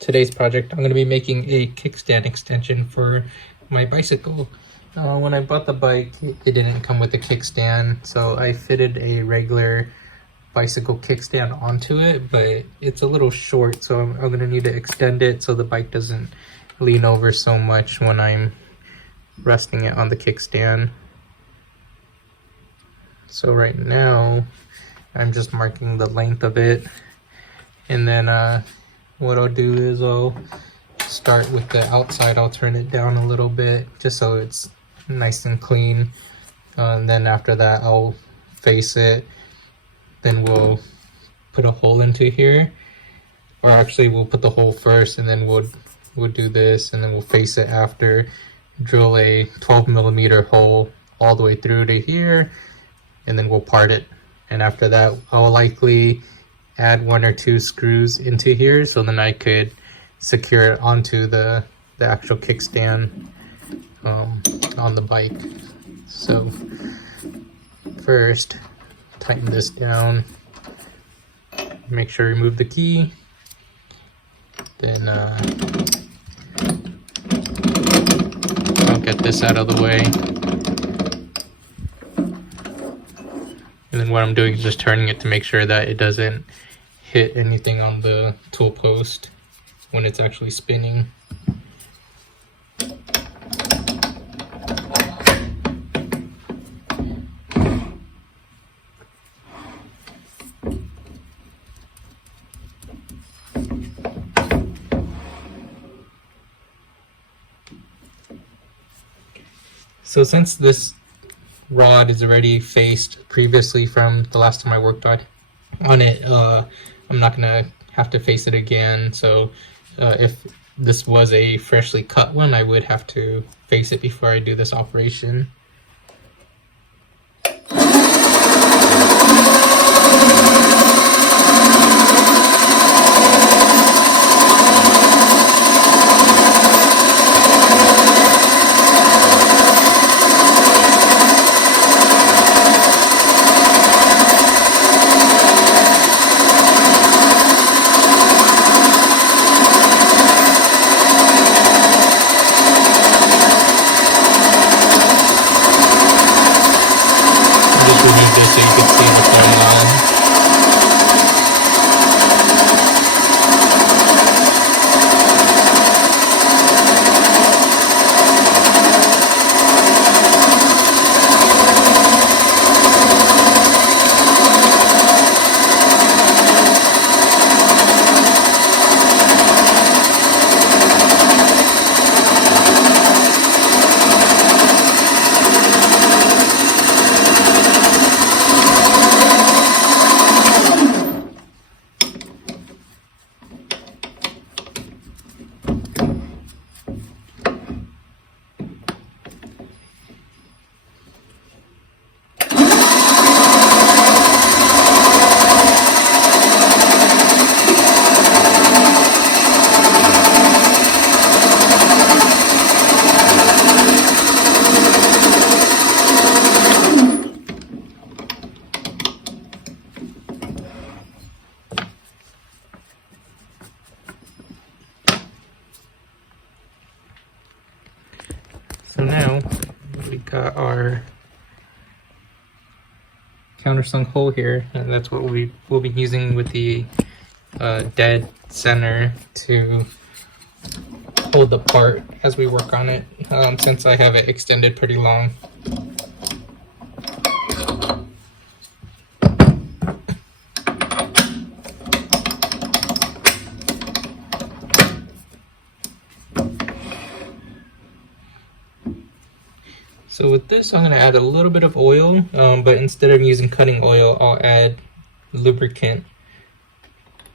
today's project, I'm going to be making a kickstand extension for my bicycle. When I bought the bike, it didn't come with a kickstand, so I fitted a regular bicycle kickstand onto it, but it's a little short, so I'm going to need to extend it so the bike doesn't lean over so much when I'm resting it on the kickstand. So right now, I'm just marking the length of it, and then what I'll do is I'll start with the outside. I'll turn it down a little bit just so it's nice and clean, and then after that I'll face it. Then we'll put a hole into here, or actually we'll put the hole first and then we'll do this, and then we'll face it after. Drill a 12mm hole all the way through to here, and then we'll part it. And after that I'll likely add 1 or 2 screws into here, so then I could secure it onto the actual kickstand on the bike. So first, tighten this down, make sure you remove the key, then I'll get this out of the way, and then what I'm doing is just turning it to make sure that it doesn't hit anything on the tool post when it's actually spinning. So since this rod is already faced previously from the last time I worked on it, I'm not gonna have to face it again. So if this was a freshly cut one, I would have to face it before I do this operation. Remove this so you can see what's going on. So now we got our countersunk hole here, and that's what we'll be using with the dead center to hold the part as we work on it, since I have it extended pretty long. So with this, I'm going to add a little bit of oil, but instead of using cutting oil, I'll add lubricant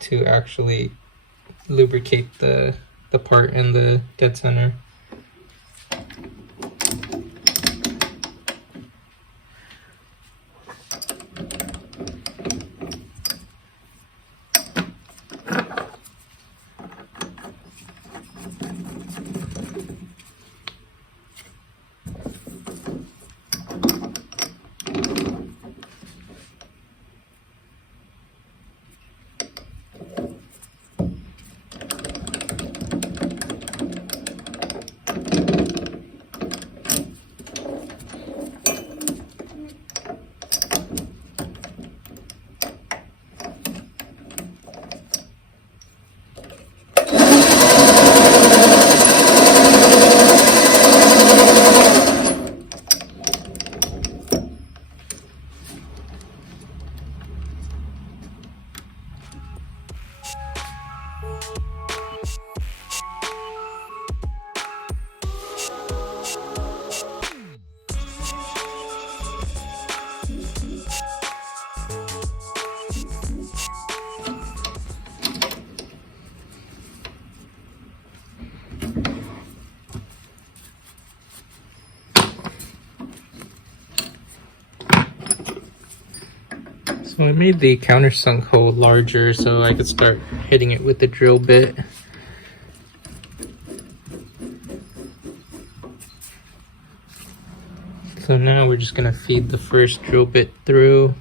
to actually lubricate the part in the dead center. So I made the countersunk hole larger so I could start hitting it with the drill bit. So now we're just gonna feed the first drill bit through.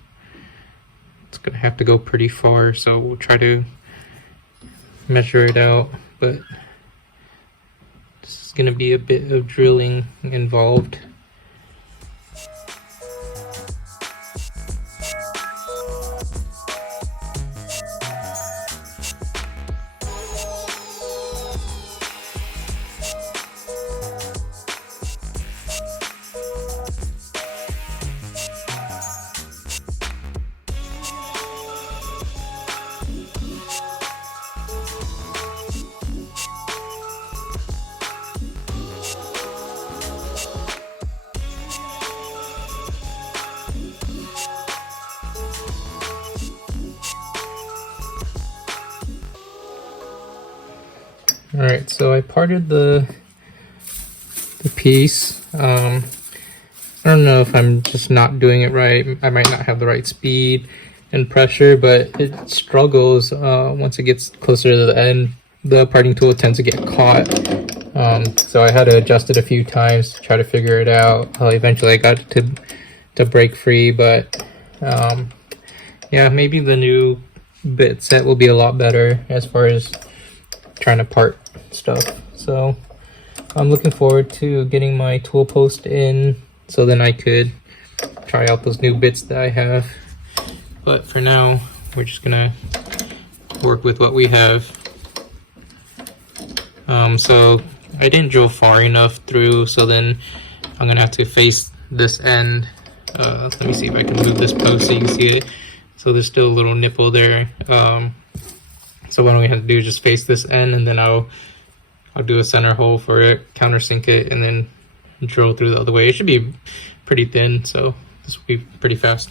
It's gonna have to go pretty far, so we'll try to measure it out, but this is gonna be a bit of drilling involved. Alright, so I parted the piece. I don't know if I'm just not doing it right. I might not have the right speed and pressure, but it struggles once it gets closer to the end. The parting tool tends to get caught. So I had to adjust it a few times to try to figure it out. Eventually I got it to break free, but yeah, maybe the new bit set will be a lot better as far as trying to part stuff. So I'm looking forward to getting my tool post in so then I could try out those new bits that I have. But for now, we're just gonna work with what we have. So I didn't drill far enough through, so then I'm gonna have to face this end. Let me see if I can move this post so you can see it. So there's still a little nipple there. So what we have to do is just face this end, and then I'll do a center hole for it, countersink it, and then drill through the other way. It should be pretty thin, so this will be pretty fast.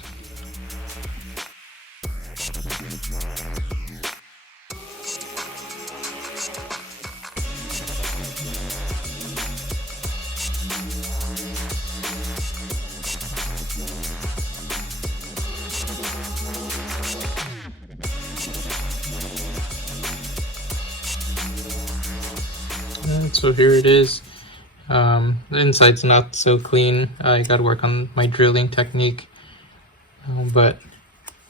So here it is. The inside's not so clean. I gotta work on my drilling technique. But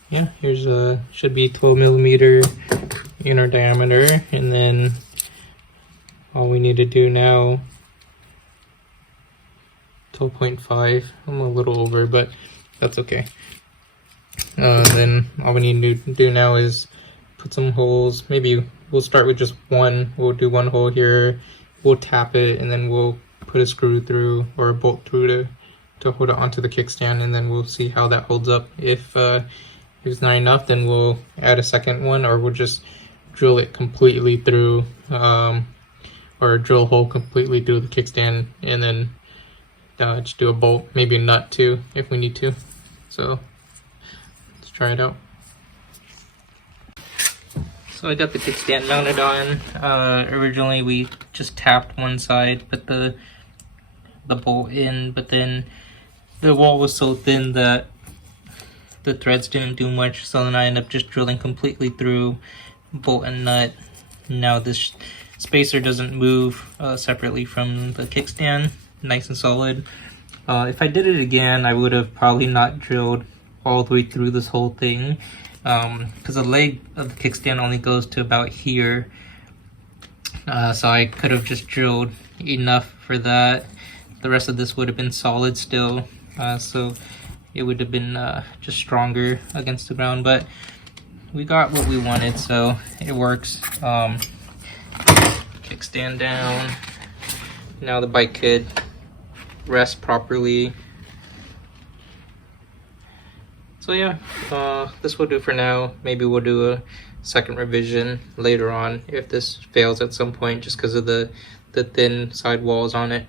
yeah, here's should be 12mm inner diameter, and then all we need to do now, 12.5. I'm a little over, but that's okay. Then all we need to do now is put some holes. Maybe we'll start with just one. We'll do one hole here. We'll tap it, and then we'll put a screw through or a bolt through to hold it onto the kickstand, and then we'll see how that holds up. If it's not enough, then we'll add a second one, or we'll just drill it completely through, or drill a hole completely through the kickstand, and then just do a bolt, maybe a nut too, if we need to. So let's try it out. So I got the kickstand mounted on. Originally we just tapped one side, put the bolt in, but then the wall was so thin that the threads didn't do much, so then I ended up just drilling completely through, bolt and nut. Now this spacer doesn't move separately from the kickstand, nice and solid. If I did it again, I would have probably not drilled all the way through this whole thing, because the leg of the kickstand only goes to about here, so I could have just drilled enough for that. The rest of this would have been solid still, so it would have been just stronger against the ground, but we got what we wanted, so it works. Kickstand down. Now the bike could rest properly. So yeah, this will do for now. Maybe we'll do a second revision later on if this fails at some point, just because of the thin side walls on it.